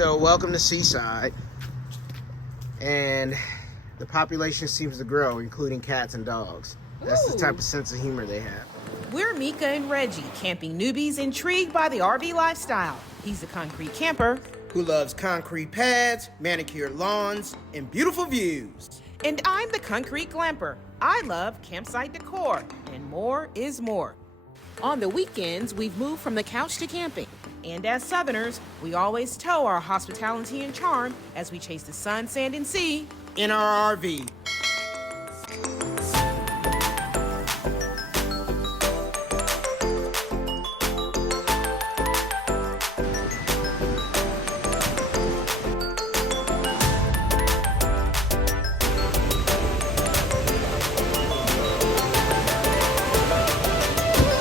So welcome to Seaside, and the population seems to grow, including cats and dogs. That's the type of sense of humor they have. We're Mekka and Reggie, camping newbies intrigued by the RV lifestyle. He's a concrete camper Who loves concrete pads, manicured lawns, and beautiful views. and I'm the concrete glamper. I love campsite decor, and more is more. On the weekends, we've moved from the couch to camping. And as Southerners, we always tow our hospitality and charm as we chase the sun, sand, and sea In our RV.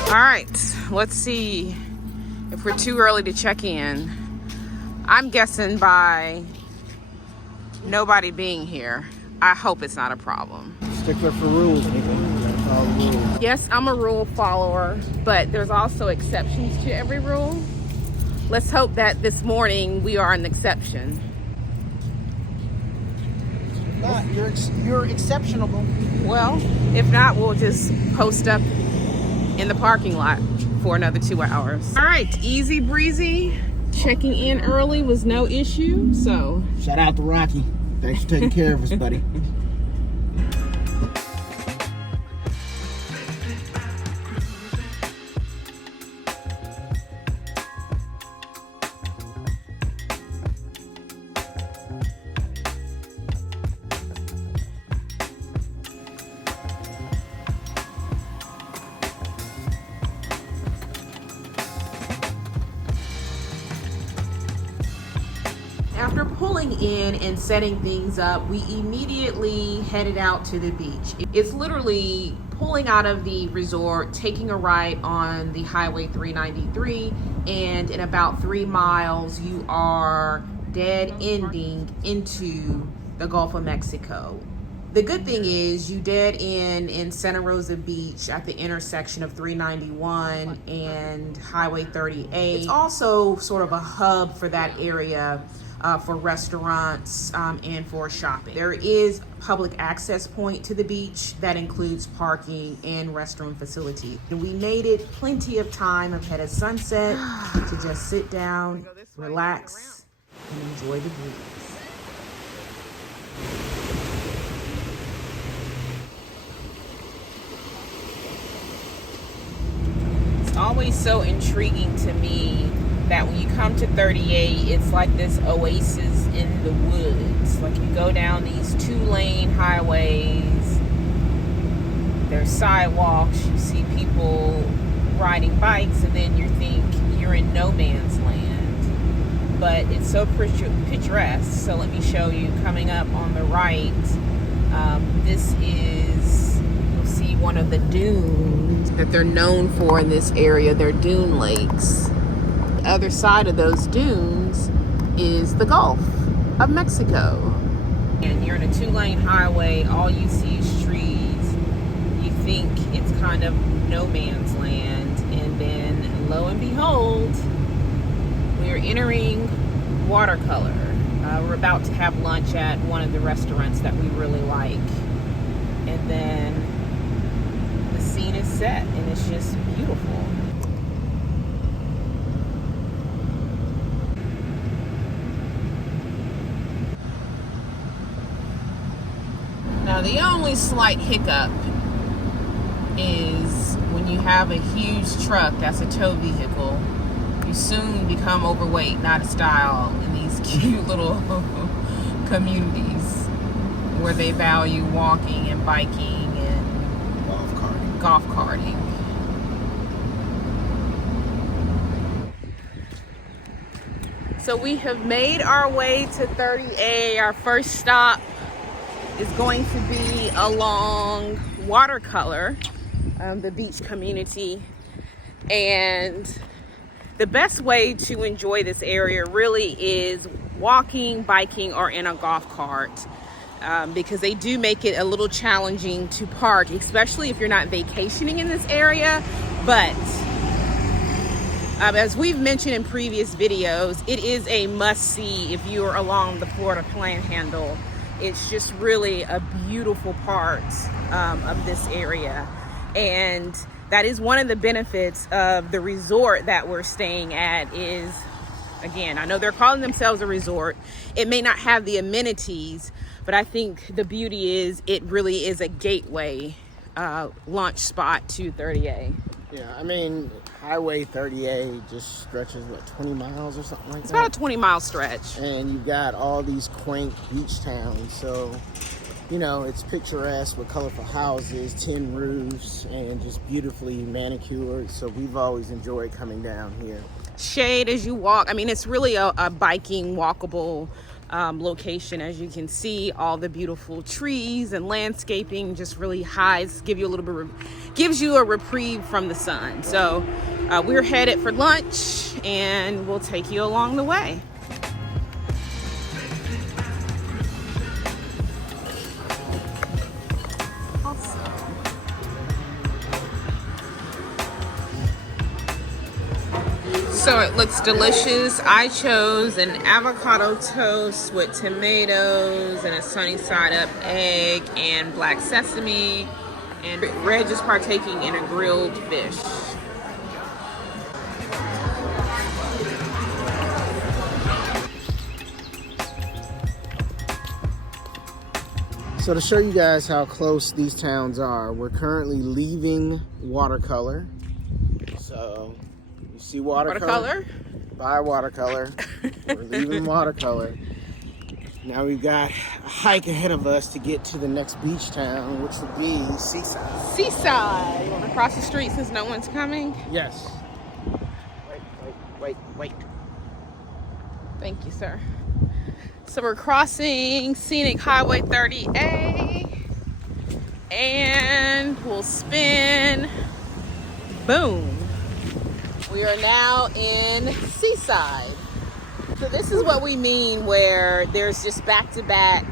All right, let's see if we're too early to check in. I'm guessing by nobody being here, I hope it's not a problem. Stickler for rules, Mekka. Gotta follow the rules. Yes, I'm a rule follower, but there's also exceptions to every rule. Let's hope that this morning we are an exception. You're exceptional. Well, if not, we'll just post up in the parking lot for another 2 hours. All right, easy breezy. Checking in early was no issue, so. Shout out to Rocky. Thanks for taking care of us, buddy. After pulling in and setting things up, we immediately headed out to the beach. It's literally pulling out of the resort, taking a right on the Highway 393, and in about 3 miles, you are dead ending into the Gulf of Mexico. The good thing is you dead end in Santa Rosa Beach at the intersection of 391 and Highway 38. It's also sort of a hub for that area for restaurants and for shopping. There is a public access point to the beach that includes parking and restroom facilities. And we made it plenty of time ahead of sunset to just sit down, relax, and enjoy the breeze. It's always so intriguing to me that when you come to 38, it's like this oasis in the woods. Like you go down these 2-lane highways, there's sidewalks, you see people riding bikes, and then you think you're in no man's land. But it's so picturesque. So let me show you. Coming up on the right, this is, you'll see one of the dunes that they're known for in this area. They're dune lakes. The other side of those dunes is the Gulf of Mexico. And you're in a 2-lane highway, all you see is trees. You think it's kind of no man's land, and then lo and behold, we're entering WaterColor. We're about to have lunch at one of the restaurants that we really like. And then the scene is set, and it's just beautiful. Now, the only slight hiccup is when you have a huge truck that's a tow vehicle, you soon become overweight, not a style, in these cute little communities where they value walking and biking and golf carting. So we have made our way to 30A. Our first stop is going to be along WaterColor, the beach community. And the best way to enjoy this area really is walking, biking, or in a golf cart, because they do make it a little challenging to park, especially if you're not vacationing in this area. But As we've mentioned in previous videos, it is a must-see if you're along the Florida Panhandle. It's just really a beautiful part of this area. And that is one of the benefits of the resort that we're staying at is, again, I know they're calling themselves a resort. It may not have the amenities, but I think the beauty is it really is a gateway launch spot to 30A. Yeah, I mean, Highway 30A just stretches, what, 20 miles or something like that? It's about a 20-mile stretch. And you've got all these quaint beach towns. So, you know, it's picturesque with colorful houses, tin roofs, and just beautifully manicured. So we've always enjoyed coming down here. Shade as you walk. I mean, it's really a biking, walkable location. As you can see, all the beautiful trees and landscaping just really hides, gives you a reprieve from the sun. So we're headed for lunch and we'll take you along the way. So it looks delicious. I chose an avocado toast with tomatoes and a sunny side up egg and black sesame. And Reg is partaking in a grilled fish. So to show you guys how close these towns are, we're currently leaving WaterColor. So you see WaterColor? Buy WaterColor. We're leaving WaterColor. Now we've got a hike ahead of us to get to the next beach town, which would be Seaside. Seaside. You want to cross the street since no one's coming? Yes. Wait. Thank you, sir. So we're crossing scenic Highway 30A and we'll spin. Boom. We are now in Seaside. So this is what we mean where there's just back-to-back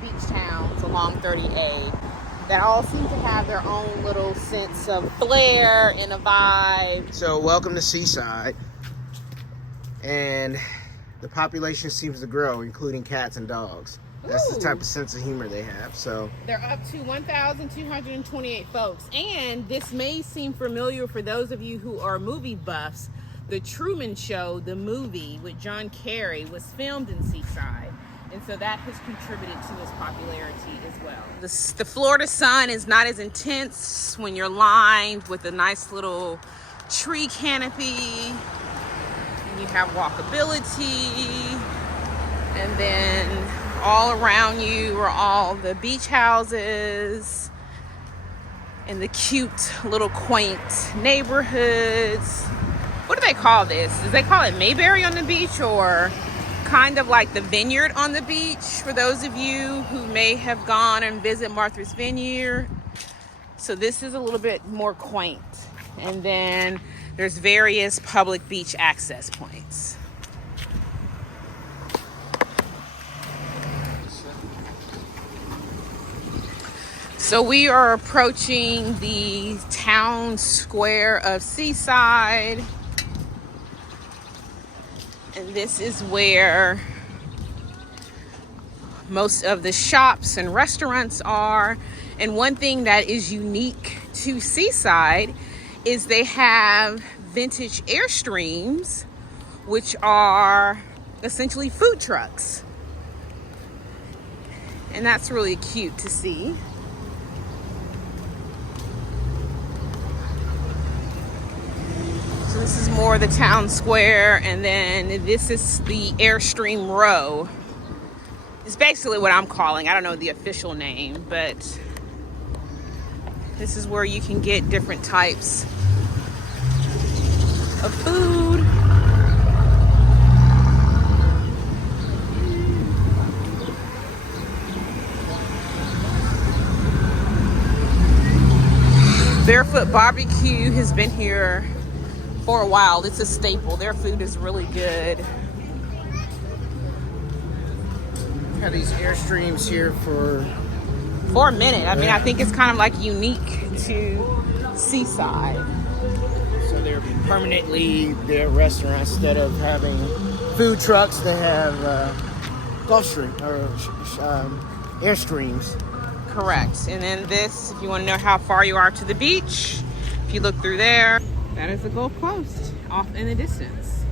beach towns along 30A that all seem to have their own little sense of flair and a vibe. So welcome to Seaside. And the population seems to grow, including cats and dogs. That's the type of sense of humor they have. So they're up to 1,228 folks. And this may seem familiar for those of you who are movie buffs. The Truman Show, the movie with John Kerry, was filmed in Seaside. And so that has contributed to its popularity as well. The Florida sun is not as intense when you're lined with a nice little tree canopy. And you have walkability. And then all around you are all the beach houses and the cute little quaint neighborhoods. What do they call this? Do they call it Mayberry on the beach, or kind of like the Vineyard on the beach for those of you who may have gone and visit Martha's Vineyard? So this is a little bit more quaint. And then there's various public beach access points. So we are approaching the town square of Seaside. And this is where most of the shops and restaurants are. And one thing that is unique to Seaside is they have vintage Airstreams, which are essentially food trucks. And that's really cute to see. So this is more the town square, and then this is the Airstream Row. It's basically what I'm calling, I don't know the official name, but this is where you can get different types of food. Barefoot Barbecue has been here for a while. It's a staple. Their food is really good. Had these Airstreams here for a minute. I mean, I think it's kind of like unique to Seaside. So they're here permanently their restaurants. Instead of having food trucks, they have airstreams. Correct. And then this, if you want to know how far you are to the beach, if you look through there, that is the Gulf Coast off in the distance.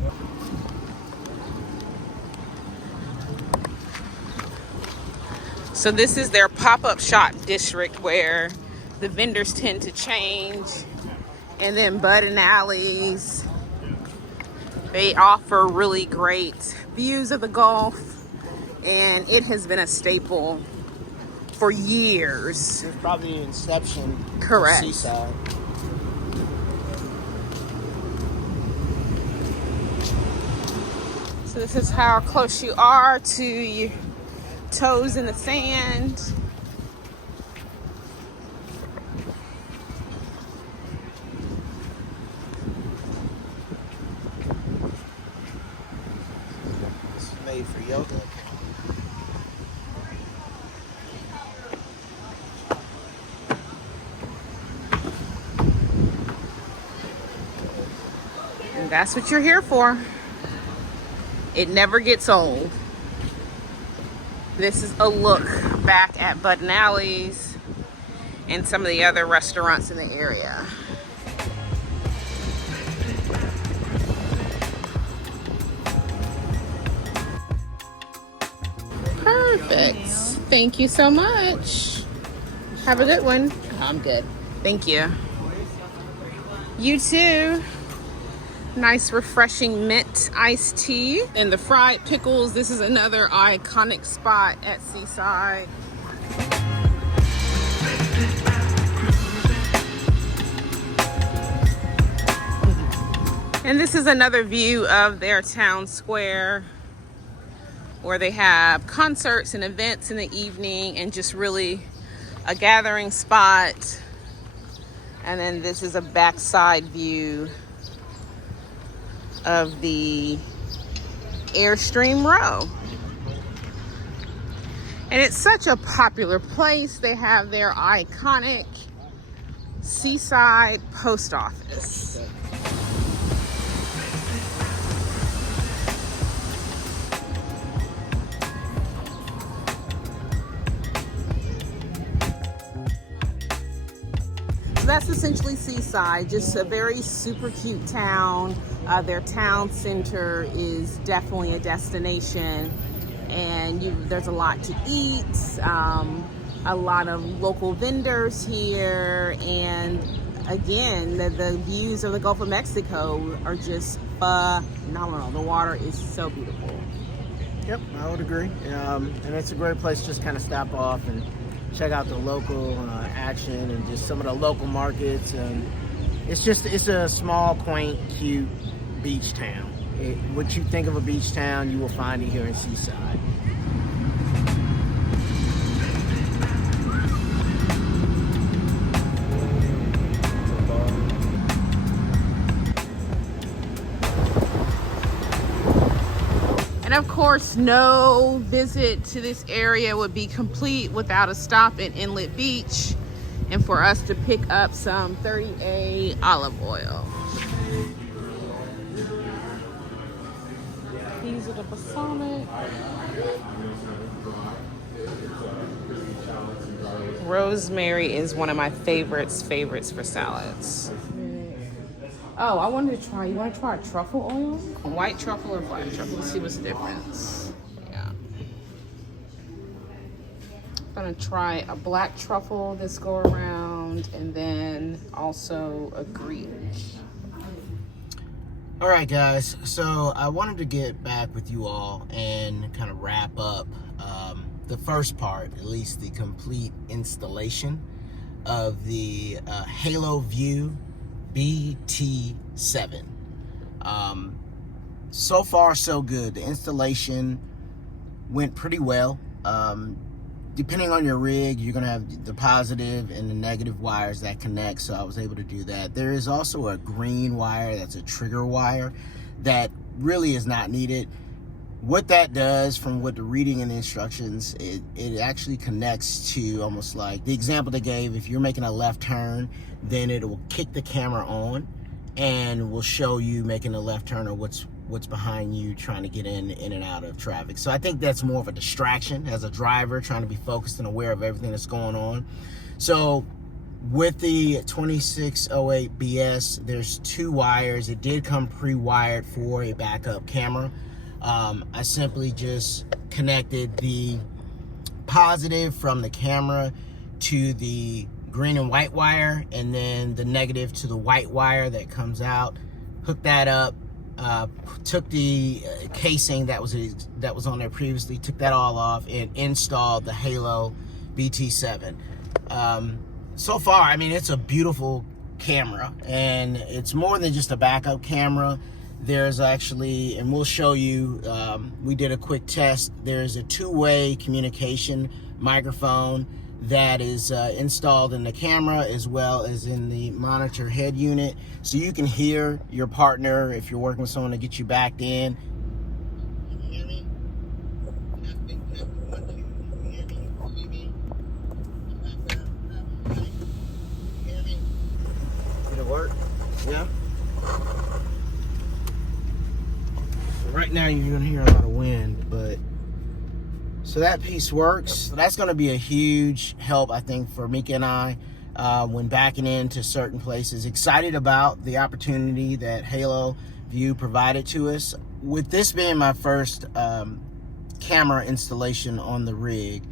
So this is their pop-up shop district where the vendors tend to change. And then Bud and Alley's, they offer really great views of the Gulf, and it has been a staple for years. It's probably the inception. Correct. Of Seaside. So this is how close you are to your toes in the sand. This is made for yoga. And that's what you're here for. It never gets old. This is a look back at Bud and Alley's and some of the other restaurants in the area. Perfect. Thank you so much. Have a good one. I'm good. Thank you. You too. Nice refreshing mint iced tea. And the fried pickles. This is another iconic spot at Seaside. And this is another view of their town square where they have concerts and events in the evening and just really a gathering spot. And then this is a backside view of the Airstream Row. And it's such a popular place. They have their iconic Seaside post office. So that's essentially Seaside, just a very super cute town. Their town center is definitely a destination, and there's a lot to eat, a lot of local vendors here, and again, the views of the Gulf of Mexico are just phenomenal. The water is so beautiful. Yep, I would agree. And it's a great place to just kind of stop off and check out the local action and just some of the local markets. And it's a small, quaint, cute beach town. What you think of a beach town, you will find it here in Seaside. And of course, no visit to this area would be complete without a stop in Inlet Beach and for us to pick up some 30A olive oil. These are the balsamic. Rosemary is one of my favorites for salads. Oh, I wanted to try, you want to try truffle oil? White truffle or black truffle? Let's see what's the difference. Yeah. I'm gonna try a black truffle this go around and then also a green. All right, guys, so I wanted to get back with you all and kind of wrap up the first part, at least the complete installation of the Haloview BT7. So far, so good. The installation went pretty well. Depending on your rig, you're gonna have the positive and the negative wires that connect, so I was able to do that. There is also a green wire that's a trigger wire that really is not needed. What that does, from what the reading in the instructions, it actually connects to almost like the example they gave. If you're making a left turn, then it will kick the camera on, and will show you making a left turn or what's behind you trying to get in and out of traffic. So I think that's more of a distraction as a driver, trying to be focused and aware of everything that's going on. So with the 2608 BS, there's 2 wires. It did come pre-wired for a backup camera. I simply just connected the positive from the camera to the green and white wire, and then the negative to the white wire that comes out. Hooked that up, took the casing that was on there previously, took that all off, and installed the Haloview BT7. So far, I mean, it's a beautiful camera, and it's more than just a backup camera. There's actually, and we'll show you, we did a quick test. There's a 2-way communication microphone that is installed in the camera as well as in the monitor head unit. So you can hear your partner if you're working with someone to get you backed in. Can you hear me? Testing, 1, 2. Can you hear me? See me? Back there. Can you hear me? Did it work? Yeah? Right now you're gonna hear a lot of wind, but so that piece works. So that's gonna be a huge help, I think, for Mekka and I when backing into certain places. Excited about the opportunity that Haloview provided to us. With this being my first camera installation on the rig,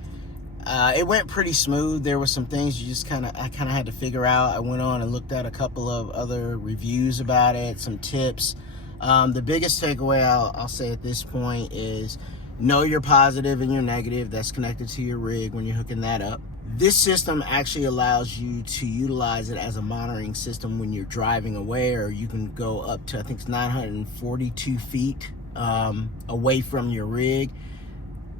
it went pretty smooth. There were some things I kind of had to figure out. I went on and looked at a couple of other reviews about it, some tips. The biggest takeaway I'll say at this point is know your positive and your negative that's connected to your rig when you're hooking that up. This system actually allows you to utilize it as a monitoring system when you're driving away, or you can go up to, I think it's 942 feet away from your rig.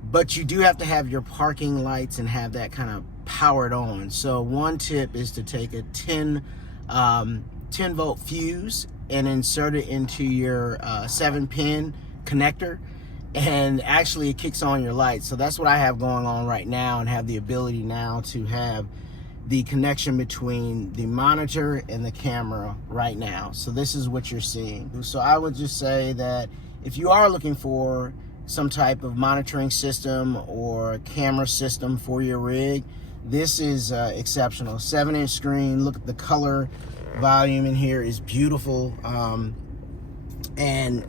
But you do have to have your parking lights and have that kind of powered on. So one tip is to take a 10 volt fuse and insert it into your 7-pin connector, and actually it kicks on your lights. So that's what I have going on right now, and have the ability now to have the connection between the monitor and the camera right now. So this is what you're seeing. So I would just say that if you are looking for some type of monitoring system or camera system for your rig, this is exceptional. 7-inch screen. Look at the color volume in here is beautiful, and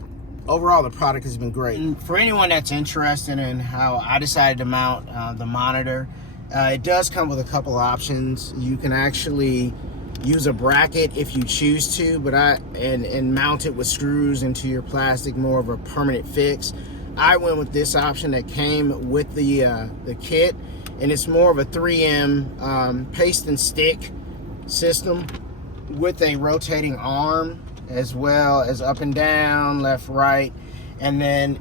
overall the product has been great. And for anyone that's interested in how I decided to mount the monitor, it does come with a couple options. You can actually use a bracket if you choose to, but and mount it with screws into your plastic, more of a permanent fix. I went with this option that came with the kit, and it's more of a 3M paste and stick system with a rotating arm, as well as up and down, left, right. And then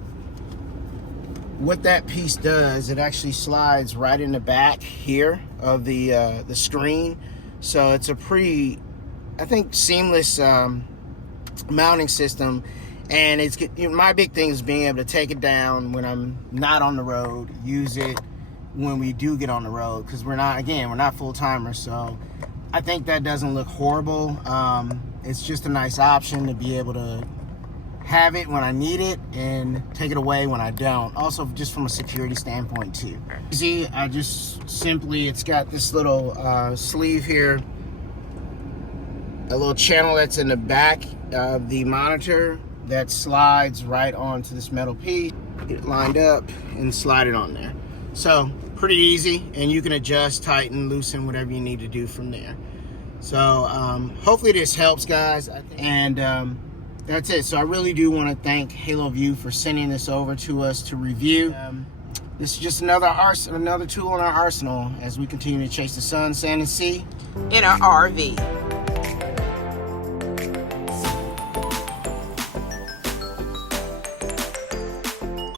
what that piece does, it actually slides right in the back here of the screen. So it's a pretty, I think, seamless mounting system. And it's, you know, my big thing is being able to take it down when I'm not on the road, use it when we do get on the road, because we're not full-timers. So I think that doesn't look horrible. It's just a nice option to be able to have it when I need it and take it away when I don't. Also, just from a security standpoint too. Easy, I just simply, it's got this little sleeve here, a little channel that's in the back of the monitor that slides right onto this metal piece. Get it lined up and slide it on there. So pretty easy, and you can adjust, tighten, loosen, whatever you need to do from there. So hopefully this helps, guys, and that's it. So I really do want to thank Haloview for sending this over to us to review. This is just another tool in our arsenal as we continue to chase the sun, sand, and sea in our RV.